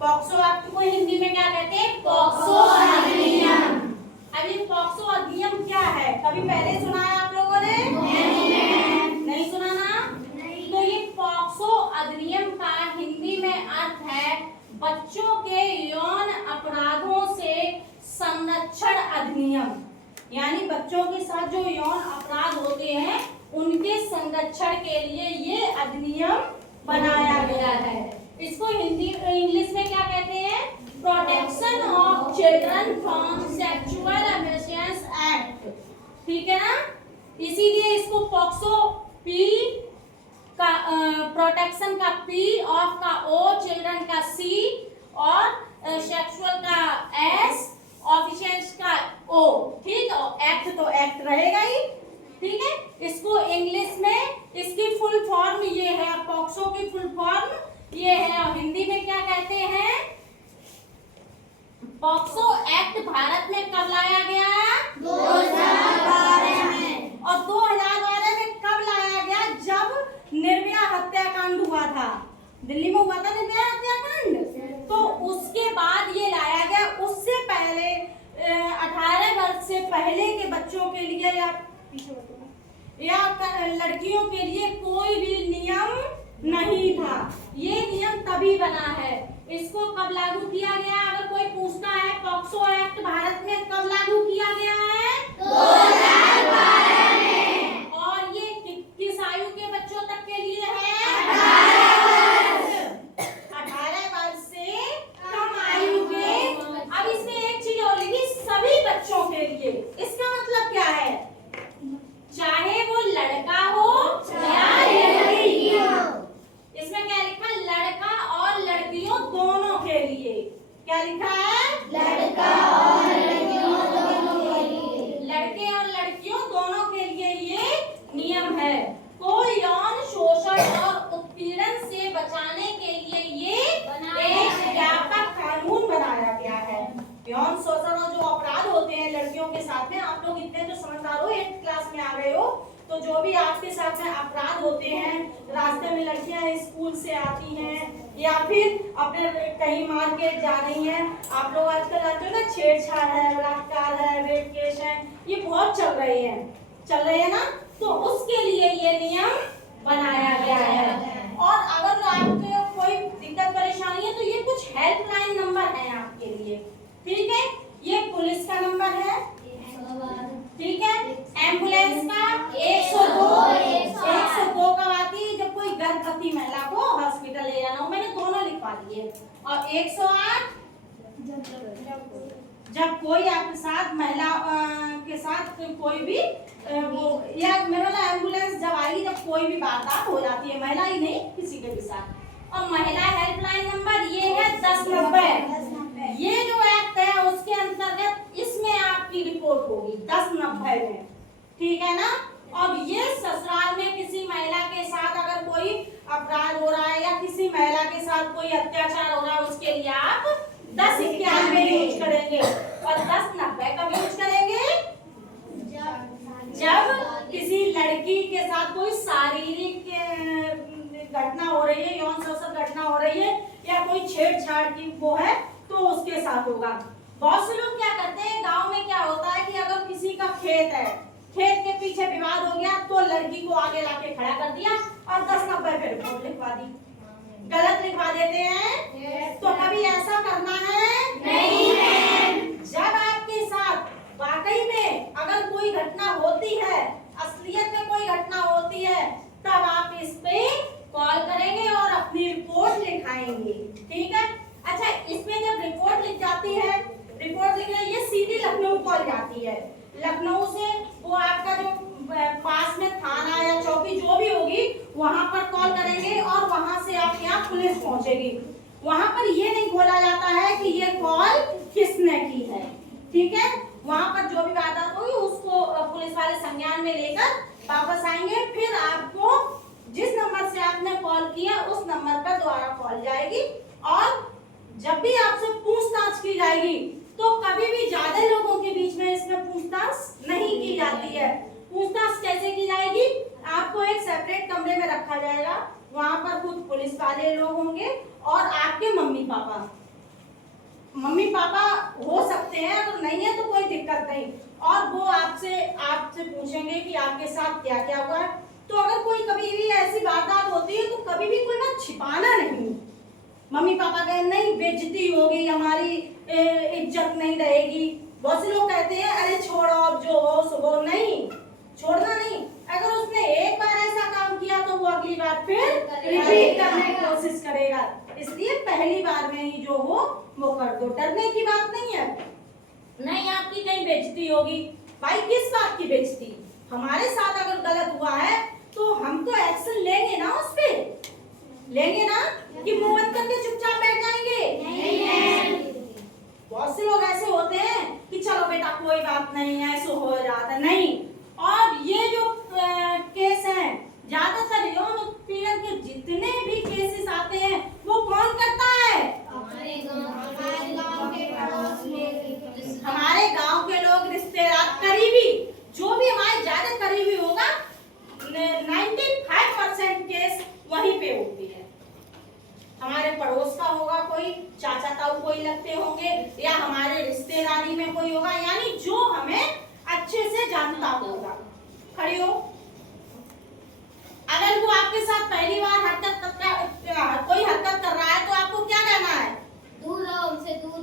POCSO act को हिंदी में क्या कहते हैं? पॉक्सो अधिनियम। अब ये पॉक्सो अधिनियम क्या है? कभी पहले सुना है आप लोगों ने? नहीं सुना ना? तो ये पॉक्सो अधिनियम का हिंदी में अर्थ है बच्चों के यौन अपराधों से संरक्षण अधिनियम। यानी बच्चों के साथ जो यौन अपराध होते हैं उनके संरक्षण के लिए ये अधिनियम बनाया गया है। इसको हिंदी इंग्लिश में क्या कहते हैं? Protection of children from sexual abuses act. ठीक है ना? इसीलिए इसको पॉक्सो पी का प्रोटेक्शन का पी, ऑफ का ओ, चिल्ड्रन का सी और सेक्सुअल का एस, ऑफिशियल्स का ओ। ठीक है, एक्ट तो एक्ट रहेगा ही। ठीक है, इसको इंग्लिश में इसकी फुल फॉर्म ये है, पॉक्सो की फुल फॉर्म ये है। और हिंदी में क्या कहते हैं? पॉक्सो एक्ट भारत में कब लाया गया? 2012 में। और 2012 में कब लाया गया? जब निर्भया हत्याकांड हुआ था, दिल्ली में हुआ था निर्भया हत्याकांड, तो उसके बाद ये लाया गया। उससे पहले 18 वर्ष से पहले के बच्चों के लिए या लड़कियों के लिए कोई भी नियम नहीं था। ये नियम तभी बना है। इसको कब लागू किया गया? अगर कोई पूछता है पॉक्सो एक्ट भारत में कब लागू किया गया है? 2012 में। और ये किस आयु के बच्चों तक के लिए है? 18 वर्ष से कम आयु के। अब इसमें एक चीज और लिखी, सभी बच्चों के लिए। इसका मतलब क्या है? चाहे वो लड़का हो या लड़की हो। इसमें क्या लिखा? लड़का और लड़कियों दोनों के लिए। क्या लिखा है? लड़का और लड़कियों दोनों के लिए। लड़के और लड़कियों दोनों के लिए ये नियम है। कोई यौन शोषण और उत्पीड़न से बचाने के लिए ये एक व्यापक कानून बनाया गया है। यौन शोषण और जो अपराध होते हैं लड़कियों के साथ में, आप लोग इतने तो समझदार हो, 8th क्लास में आ गए हो, तो जो भी आपके साथ में अपराध होते हैं, रास्ते में लड़कियां स्कूल से आती हैं या फिर अपने कहीं मार्केट जा रही हैं, आप लोग आजकल जानते हो ना, छेड़छाड़ है, बलात्कार है, रेप केस है, ये बहुत चल रही है ना? तो उसके लिए ये नियम बनाया गया है। और अगर आपको कोई दिक्कत परेशानी है तो ये कुछ हेल्पलाइन नंबर है आपके लिए। ठीक है, ये पुलिस का नंबर है, ठीक है, एम्बुलेंस का 102 कब आती है? जब कोई गर्भवती महिला को हॉस्पिटल ले जाना हो, मैंने दोनों लिखवा दिए। और 108 जब कोई आपके साथ महिला के साथ कोई भी वो या मेरा एम्बुलेंस जब आएगी जब कोई भी वारदात हो जाती है, महिला ही नहीं किसी के भी साथ। और महिला हेल्पलाइन नंबर ये है 1090। ये जो एक्ट है उसके अंतर्गत इसमें आपकी रिपोर्ट होगी 1090 में। ठीक है ना? अब ये ससुराल में किसी महिला के साथ अगर कोई अपराध हो रहा है या किसी महिला के साथ कोई अत्याचार हो रहा है, उसके लिए आप 1091 यूज करेंगे। और 1090 कब यूज करेंगे? जब किसी लड़की के साथ कोई शारीरिक घटना हो रही है, यौन शोषण घटना हो रही है या कोई छेड़छाड़ की वो है तो उसके साथ होगा। बहुत से लोग क्या करते हैं, गांव में क्या होता है कि अगर किसी का खेत है, खेत के पीछे विवाद हो गया तो लड़की को आगे लाके खड़ा कर दिया और 1090 पे रिपोर्ट लिखवा दी। गलत लिखवा देते हैं। तो कभी ऐसा करना है नहीं है। जब आपके साथ वाकई में अगर कोई घटना होती है, असलियत में कोई घटना होती है, तब आप इस पे कॉल करेंगे और अपनी रिपोर्ट लिखाएंगे। ठीक है? अच्छा, इसमें जब रिपोर्ट लिख जाती है, रिपोर्ट लिखने ये सीधी लखनऊ कॉल जाती है। लखनऊ से वो आपका जो पास में थाना या चौकी जो भी होगी वहां पर कॉल करेंगे और वहां से आपके यहाँ पुलिस पहुंचेगी। वहां पर ये नहीं बोला जाता है कि ये कॉल किसने की है। ठीक है? वहां पर जो भी वारदात होगी उसको पुलिस वाले संज्ञान में लेकर वापस आएंगे। फिर आपको जिस नंबर से आपने कॉल किया उस नंबर पर दोबारा कॉल जाएगी और जब भी आपसे पूछताछ की जाएगी तो कभी भी ज्यादा लोगों के बीच में इसमें पूछताछ नहीं की जाती है। पूछताछ कैसे की जाएगी? आपको एक सेपरेट कमरे में रखा जाएगा, वहां पर कुछ पुलिस वाले लोग होंगे और आपके मम्मी पापा, मम्मी पापा हो सकते हैं, अगर नहीं है तो कोई दिक्कत नहीं। और वो आपसे पूछेंगे कि आपके साथ क्या क्या हुआ है। तो अगर कोई कभी भी ऐसी वारदात होती है तो कभी भी कोई बात छिपाना नहीं। मम्मी पापा कहे नहीं बेइज्जती होगी हमारी, इज्जत नहीं रहेगी। बहुत से लोग कहते हैं अरे छोड़ो अब जो हो सो हो, नहीं छोड़ना नहीं। अगर उसने एक बार ऐसा काम किया तो वो अगली बार फिर रिपीट करने की कोशिश करेगा। इसलिए पहली बार में ही जो हो वो कर दो, डरने की बात नहीं है। नहीं आपकी कहीं बेइज्जती होगी, भाई किस बात की बेइज्जती? हमारे साथ अगर गलत हुआ है तो हम तो एक्शन लेंगे ना, उस पे लेंगे ना कि मुंह बंद करके चुपचाप बैठ जाएंगे? नहीं। बहुत से लोग ऐसे होते हैं कि चलो बेटा कोई बात नहीं है, ऐसे हो जाता है, नहीं। और ये जो केस है, ज्यादातर यौन उत्पीड़न के जितने भी केसेस आते हैं वो कौन करता है? हमारे गांव के लोग, रिश्तेदार, करीबी, जो भी हमारे ज्यादा करीबी होगा, 95% केस वहीं पे होती है। हमारे पड़ोस का होगा, कोई चाचा ताऊ कोई लगते होंगे, या हमारे रिश्तेदारी में कोई होगा, यानी जो हमें अच्छे से जानता होगा। खड़ी हो। अगर वो आपके साथ पहली बार कोई हरकत कर रहा है तो आपको क्या कहना है? दूर रहो हमसे, दूर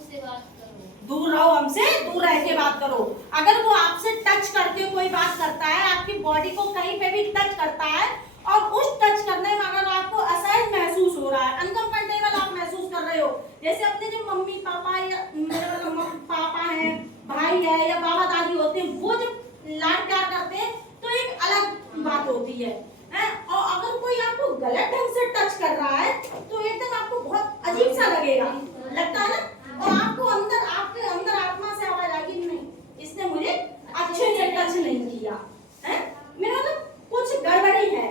से बात करो। दूर रहो हमसे, दूर रह के बात करो। अगर वो आपसे टच करके कोई बात करता है, आपकी बॉडी को कहीं पे भी टच करता है, और उस टच करने में अगर आपको असहज महसूस हो रहा है, अनकंफर्टेबल आप महसूस कर रहे हो, जैसे अपने जो मम्मी पापा या पापा है, भाई है या बाबा दादी होते हैं, वो जब लाड प्यार करते हैं तो एक अलग बात होती है। और अगर कोई आपको गलत ढंग से टच कर रहा है तो एकदम आपको बहुत अजीब सा लगेगा, लगता है ना, और आपको आपके अंदर आत्मा से आवाज आएगी नहीं इसने मुझे अच्छे से टच नहीं किया है, मेरा मतलब कुछ गड़बड़ी है।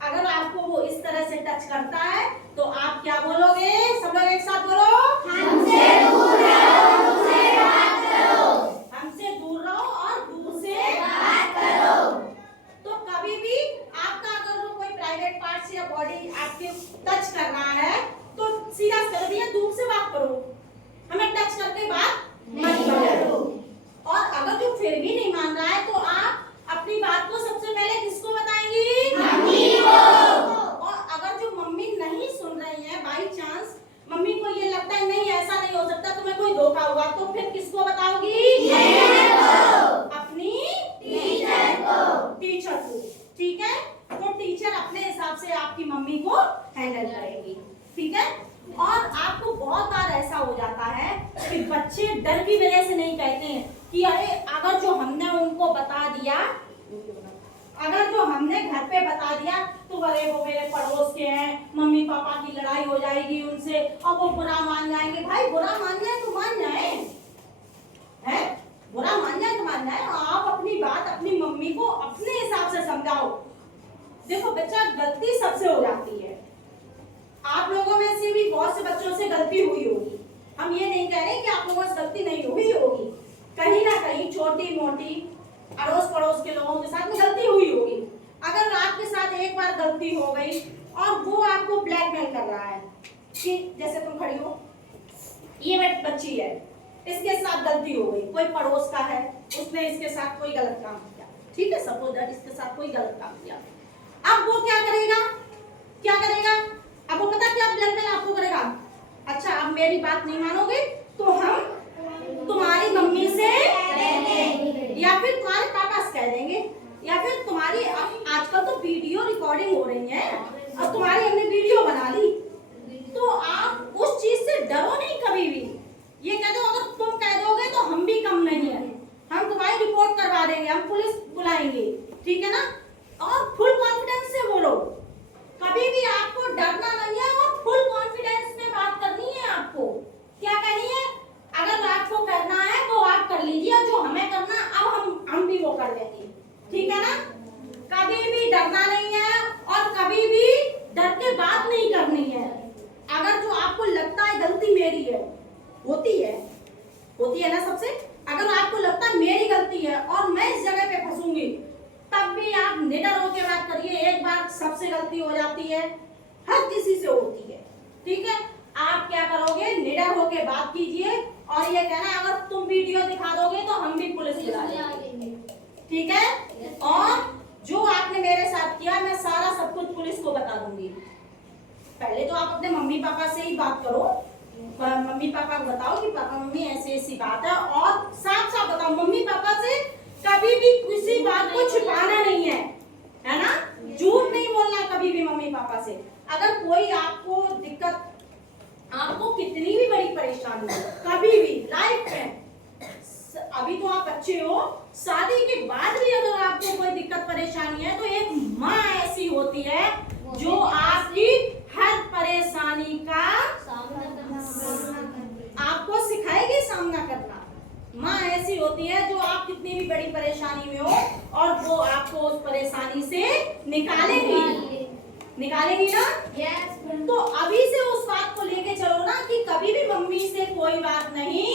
अगर आपको वो इस तरह से टच करता है तो आप क्या बोलोगे? सब लोग एक साथ बोलो, हमसे दूर रहो, दूसरे बात करो। हमसे दूर रहो और दूर से बात करो। तो कभी भी आपका अगर कोई प्राइवेट पार्ट्स या बॉडी आपके टच कर रहा है तो सीधा कर दिया, दूर से बात करो, हमें टच करके बात मत करो। और अगर जो फिर भी नहीं मान रहा है तो आप अपनी बात को सबसे पहले किसको बताएंगी? मम्मी को। और अगर जो मम्मी नहीं सुन रही है, बाई चांस मम्मी को ये लगता है नहीं ऐसा नहीं हो सकता, तुम्हें कोई धोखा हुआ, तो फिर किसको बताओगी? अपनी टीचर को। ठीक है, तो टीचर अपने हिसाब से आपकी मम्मी को हैंडल करेगी। ठीक है। और आपको बहुत बार ऐसा हो जाता है कि बच्चे डर की वजह से नहीं कहते हैं कि अरे अगर जो हमने उनको बता दिया, अगर जो हमने घर पे बता दिया तो अरे वो मेरे पड़ोस के हैं, मम्मी पापा की लड़ाई हो जाएगी उनसे और वो बुरा मान जाएंगे। भाई बुरा मान जाए तो मान जाए, है बुरा मान जाए तो मान जाए। आप अपनी बात अपनी मम्मी को अपने हिसाब से समझाओ। देखो बच्चा, गलती सबसे हो जाती है, आप लोगों में से भी बहुत से बच्चों से गलती हुई होगी। हम ये नहीं कह रहे कि आप लोगों से गलती नहीं हुई होगी, कहीं ना कहीं छोटी मोटी अड़ोस पड़ोस के लोगों के साथ में गलती हुई होगी। अगर आपके साथ एक बार गलती हो गई और वो आपको ब्लैकमेल कर रहा है कि जैसे तुम खड़ी हो, ये बच्ची है, इसके साथ गलती हो गई, कोई पड़ोस का है, उसने इसके साथ कोई गलत काम किया, ठीक है, सपोज दैट इसके साथ कोई गलत काम किया। अब वो क्या करेगा? क्या करेगा? अब वो पता क्या ब्लैकमेल आपको करेगा? अच्छा अब मेरी बात नहीं मानोगे तो हम तुम्हारी मम्मी से या फिर तुम्हारे पापा से कह देंगे, या फिर तुम्हारी आजकल तो वीडियो रिकॉर्डिंग हो रही है, अब तुम्हारी हमने वीडियो बना ली, तो आप उस चीज से डरो नहीं कभी भी। ये कह दो अगर तुम कह दोगे तो हम भी कम नहीं है, हम तुम्हारी रिपोर्ट करवा देंगे, हम पुलिस बुलाएंगे, ठीक है ना। और फुल कॉन्फिडेंस से बोलो, कभी भी आपको डरना नहीं है और फुल कॉन्फिडेंस में बात करनी है। आपको क्या करनी है? अगर आपको करना है तो आप कर लीजिए, और जो हमें करना अब हम भी वो कर लेंगे, ठीक है ना। कभी भी डरना नहीं है और कभी भी डर के बात नहीं करनी है। अगर जो आपको लगता है गलती मेरी है, होती है ना सबसे, अगर आपको लगता है मेरी गलती है और मैं इस जगह पे फंसूंगी, तब भी आप निडर होकर बात करिए। एक बार सबसे गलती हो जाती है, हर किसी से होती है, ठीक है। आप क्या करोगे? निडर होकर ये कहना है, अगर तुम वीडियो दिखा दोगे तो हम भी पुलिस बुला लेंगे, ठीक है। और जो आपने मेरे साथ किया मैं सारा सब कुछ पुलिस को बता दूंगी। पहले तो आप अपने मम्मी पापा से ही बात करो, मम्मी पापा को बताओ कि पापा मम्मी ऐसी ऐसी बात है, और साफ साफ बताओ। मम्मी पापा से कभी भी किसी बात को छिपाना नहीं है ना, झूठ नहीं बोलना कभी भी मम्मी पापा से। अगर कोई आपको दिक्कत, आपको कितनी भी बड़ी परेशानी हो कभी भी लाइफ में, अभी तो आप बच्चे हो, शादी के बाद भी अगर आपको कोई दिक्कत परेशानी है तो एक माँ ऐसी होती है जो आपकी हर परेशानी का आपको सिखाएगी सामना करना। माँ ऐसी होती है जो आप कितनी भी बड़ी परेशानी में हो और वो आपको उस परेशानी से निकालेगी ना। तो अभी से उस बात को लेके चलो ना कि कभी भी मम्मी से कोई बात नहीं।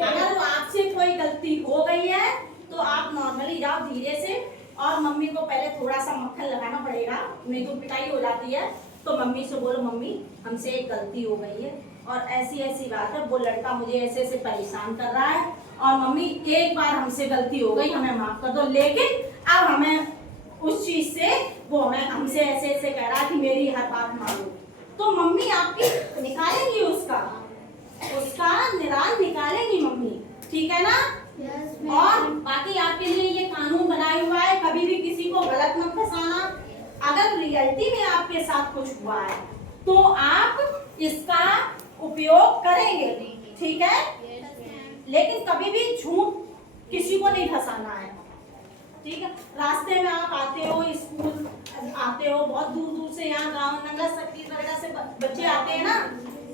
अगर आपसे कोई गलती हो गई है तो आप नॉर्मली जाओ धीरे से, और मम्मी को पहले थोड़ा सा मक्खन लगाना पड़ेगा, नहीं तो पिटाई हो जाती है। तो मम्मी से बोलो, मम्मी हमसे एक गलती हो गई है और ऐसी ऐसी बात है, वो लड़का मुझे ऐसे ऐसे परेशान कर रहा है, और मम्मी एक बार हमसे गलती हो गई, हमें माफ कर दो, लेकिन अब हमें उस चीज से वो हमें हमसे ऐसे ऐसे कह रहा है कि मेरी हर बात मानो। तो मम्मी आपकी निकालेंगी उसका निराल निकालेंगी मम्मी, ठीक है ना। और बाकी आपके लिए ये कानून बनाया हुआ है, कभी भी किसी को गलत मत फंसाना। अगर रियलिटी में आपके साथ कुछ हुआ है तो आप इसका उपयोग करेंगे, ठीक है, लेकिन कभी भी झूठ किसी को नहीं फंसाना है, ठीक है। रास्ते में आप आते हो, स्कूल आते हो, बहुत दूर दूर से, यहाँ गाँव नंगा शक्ति वगैरह से बच्चे आते हैं ना,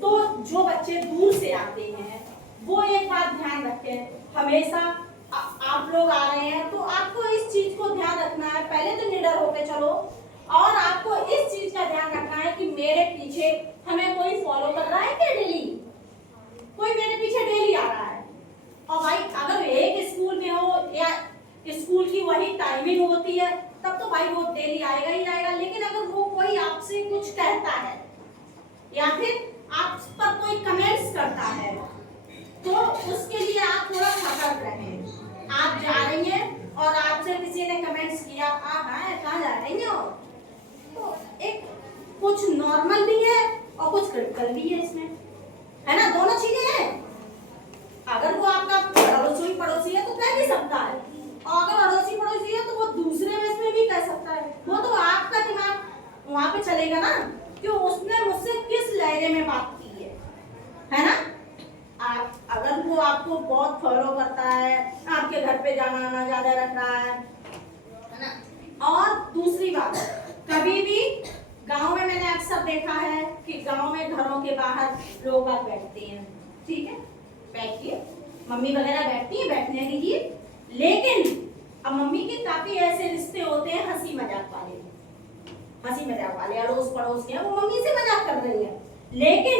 तो जो बच्चे दूर से आते हैं वो एक बात ध्यान रखें, हमेशा आप लोग आ रहे हैं तो आपको इस चीज को ध्यान रखना है, पहले तो निडर होके चलो, और आपको इस चीज का ध्यान रखना है कि मेरे पीछे हमें कोई फॉलो कर रहा है क्या डेली, कोई मेरे पीछे डेली आ रहा है। और भाई अगर एक स्कूल में हो या स्कूल की वही टाइमिंग होती है तब तो भाई वो डेली आएगा ही आएगा, लेकिन अगर वो कोई आपसे कुछ कहता है या फिर आप पर कोई कमेंट्स करता है तो उसके लिए आप थोड़ा सतर्क रहें। आप जा रही हैं और आपसे किसी ने कमेंट्स किया, कहाँ जा रही हो, तो एक कुछ नॉर्मल भी है और कुछ क्रिटिकल भी है इसमें, है ना, दोनों चीजें हैं। अगर वो आपका पड़ोसी है तो कह भी सकता है, और अगर अड़ोसी पड़ोसी है तो वो दूसरे वेस में भी कह सकता है, वो तो आपका दिमाग वहां पे चलेगा ना कि उसने मुझसे किस लहजे में बात की है ना। आप अगर वो आपको बहुत फॉलो करता है, आपके घर पे जाना आना ज्यादा रख रहा है ना। और दूसरी बात, कभी भी गांव में मैंने अक्सर देखा है कि गांव में घरों के बाहर लोग आप बैठते हैं, ठीक है, बैठिए, मम्मी वगैरह बैठती है, बैठने दीजिए, लेकिन अब मम्मी के काफी ऐसे रिश्ते होते हैं हंसी मजाक वाले अड़ोस पड़ोस के, वो मम्मी से मजाक कर रही है, लेकिन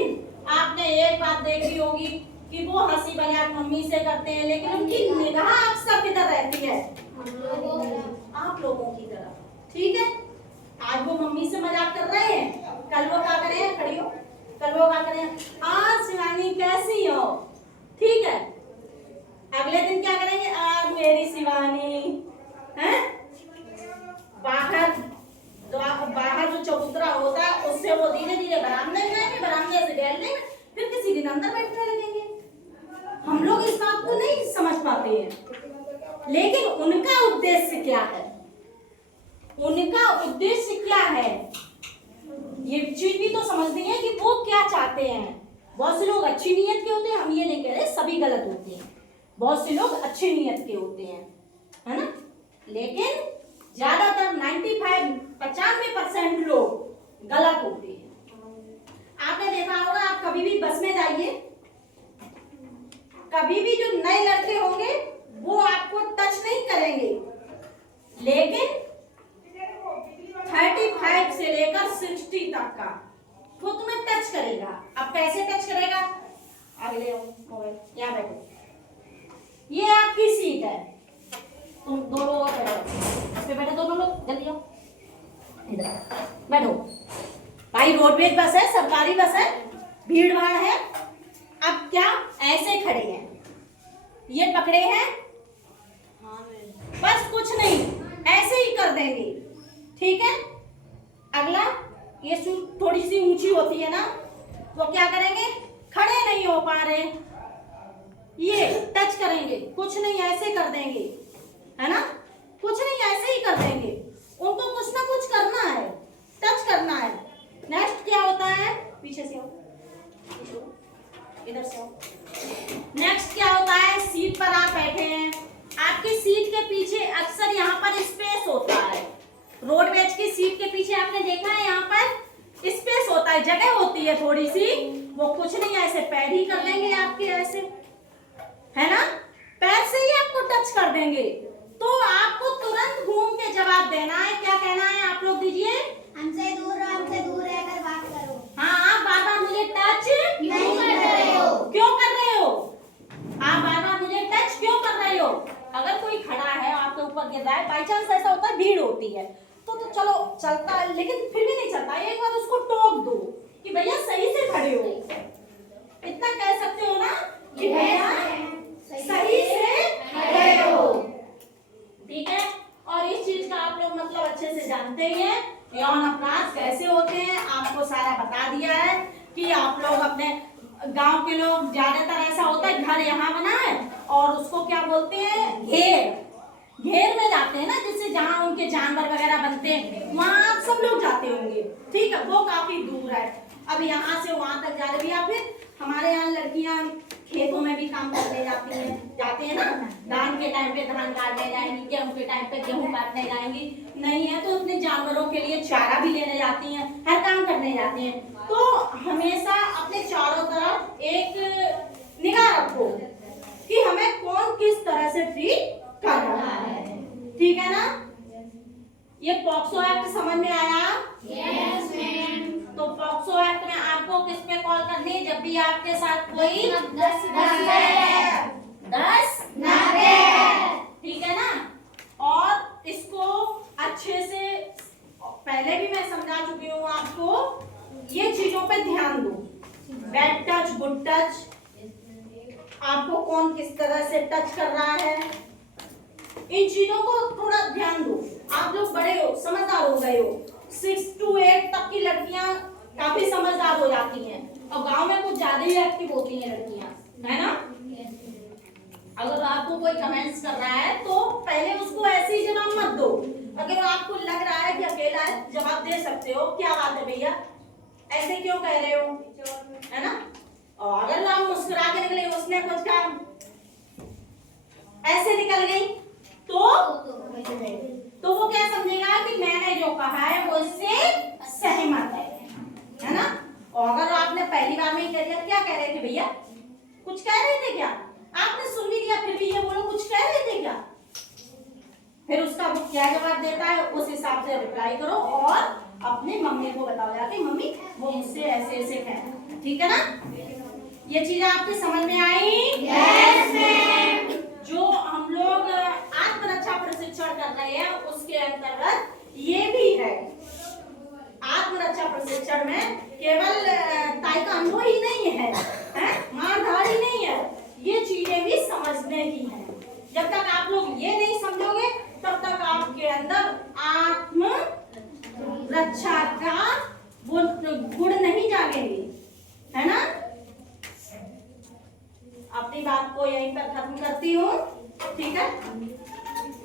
आपने एक बात देखी होगी कि वो हंसी मजाक मम्मी से करते हैं, लेकिन उनकी निगाह अक्सर किधर रहती है, आप लोगों की तरफ, ठीक है। आज वो मम्मी से मजाक कर रहे हैं, कल वो क्या करें, खड़ी हो, कल वो क्या करें, आज शिवानी कैसी हो, ठीक है, अगले दिन क्या करेंगे, आज मेरी शिवानी है, बाहर जो चबूतरा होता है उससे वो धीरे धीरे बरामदे में जाएंगे, बरामदे से गैलरी में, फिर किसी दिन अंदर बैठने लगेंगे। हम लोग इस बात को नहीं समझ पाते हैं, लेकिन उनका उद्देश्य क्या है, ये चीज भी तो समझनी है कि वो क्या चाहते हैं। बहुत से लोग अच्छी नीयत के होते हैं, हम ये नहीं कह रहे सभी गलत होते हैं, बहुत से लोग अच्छी नीयत के होते हैं, है ना, लेकिन ज्यादातर 95-95% लोग गलत होते हैं। आपने देखा होगा, आप कभी भी बस में जाइए, कभी भी जो नए लड़के होंगे वो आपको टच नहीं करेंगे, लेकिन 35 से लेकर 60 तक का वो तुम्हें टच करेगा। अब कैसे टच करेगा, अगले मोबाइल यहाँ बैठो, ये आपकी सीट है, तुम दो लोग बैठो, इस पे बैठो, दोनों लोग जल्दी आओ, इधर बैठो। भाई रोडवेज बस है, सरकारी बस है, भीड़ भाड़ है, अब क्या ऐसे खड़े हैं, ये पकड़े हैं, हाँ मैम। बस कुछ नहीं, ऐसे ही कर देंगे, ठीक है। अगला, ये थोड़ी सी ऊंची होती है ना, वो क्या करेंगे, खड़े नहीं हो पा रहे, ये टच करेंगे, कुछ नहीं ऐसे कर देंगे, है ना, कुछ नहीं ऐसे ही कर देंगे। उनको कुछ ना कुछ करना है, टच करना है। नेक्स्ट क्या होता है, पीछे से आओ, इधर से आओ। नेक्स्ट क्या होता है, सीट पर आप बैठे हैं, आपकी सीट के पीछे अक्सर यहाँ पर स्पेस होता है। रोडवेज की सीट के पीछे आपने देखा है, यहाँ पर स्पेस होता है, जगह होती है थोड़ी सी। वो कुछ नहीं ऐसे पैर ही कर लेंगे आपके, ऐसे, है ना, पैर से ही आपको टच कर देंगे। तो आपको तुरंत घूम के जवाब देना है। क्या कहना है, आप लोग दीजिए। हमसे दूर रहकर बात करो। हाँ, आप बार बार मुझे टच नहीं कर रहे हो। क्यों कर रहे हो, आप बार बार मुझे टच क्यों कर रहे हो। अगर कोई खड़ा है आपके ऊपर गिर रहा है, बाई चांस ऐसा होता है, भीड़ होती है, तो चलो चलता है, लेकिन फिर भी नहीं चलता, एक बार उसको टोक दो कि भैया सही से खड़े हो। इतना कह सकते हो ना कि भैया सही से खड़े हो, ठीक है। और इस चीज का आप लोग मतलब अच्छे से जानते ही हैं, यौन अपराध कैसे होते हैं आपको सारा बता दिया है। कि आप लोग अपने गांव के लोग ज्यादातर ऐसा होता है, घर यहाँ बना है और उसको क्या बोलते हैं, घेर में जाते हैं ना, जिससे जहाँ उनके जानवर वगैरह बनते हैं, वहाँ आप सब लोग जाते होंगे, ठीक है। वो काफी दूर है, अब यहाँ से वहां तक जा रही है। फिर हमारे यहाँ लड़कियां खेतों में भी काम करने जाते हैं ना, धान के टाइम पे धान काटने जाएंगी, गेहूं के टाइम पे गेहूं काटने जाएंगी, नहीं है तो अपने जानवरों के लिए चारा भी लेने जाती हैं, हर काम करने जाती हैं। तो हमेशा अपने चारों तरफ एक निगाह रखो कि हमें कौन किस तरह से ट्रीट कर रहा है, ठीक है ना। ये पॉक्सो एक्ट समझ में आया? Yes ma'am. तो पॉक्सो एक्ट में आपको किस पे कॉल करनी है जब भी आपके साथ कोई 10 ठीक है ना। और इसको अच्छे से पहले भी मैं समझा चुकी हूँ आपको, ये चीजों पे ध्यान दो, बैड टच, गुड टच, आपको कौन किस तरह से टच कर रहा है, इन चीजों को थोड़ा ध्यान दो। आप लोग बड़े हो, समझदार हो गए हो, 6 to 8 तक की लड़कियां काफी समझदार हो जाती हैं, और गांव में कुछ ज्यादा ही एक्टिव होती हैं लड़कियां, है ना। अगर आपको कोई कमेंट्स कर रहा है तो पहले उसको ऐसे ही जवाब मत दो। अगर आपको लग रहा है कि अकेला है, जवाब दे सकते हो, क्या बात है भैया, ऐसे क्यों कह रहे हो, है ना। और अगर आप मुस्कुरा के निकले, उसने कुछ कहा, ऐसे निकल गई, तो वो क्या समझेगा कि मैंने जो कहा है वो इससे सहमत है ना। और अगर आपने पहली बार में ही कह दिया, क्या कह रहे थे भैया, कुछ कह रहे थे क्या, आपने सुन भी दिया, फिर भी ये बोलो कुछ कह रहे थे क्या, फिर उसका वो क्या जवाब देता है उस हिसाब से रिप्लाई करो, और अपने मम्मी को बताओ जाके, मम्मी वो मुझसे ऐसे ऐसे कह रहा है, ठीक है ना। ये चीजें आपके समझ में आई? Yes ma'am. जो हम लोग आत्मरक्षा प्रशिक्षण कर रहे हैं उसके अंतर्गत ये भी है। आत्मरक्षा प्रशिक्षण में केवल ताइक्वांडो ही नहीं है, मारधाड़ ही नहीं है, ये चीजें भी समझने की है। जब तक आप लोग ये नहीं समझोगे तब तक आपके अंदर आत्म रक्षा का गुण नहीं जागेंगे, है ना। अपनी बात को यहीं पर खत्म करती हूँ, ठीक है।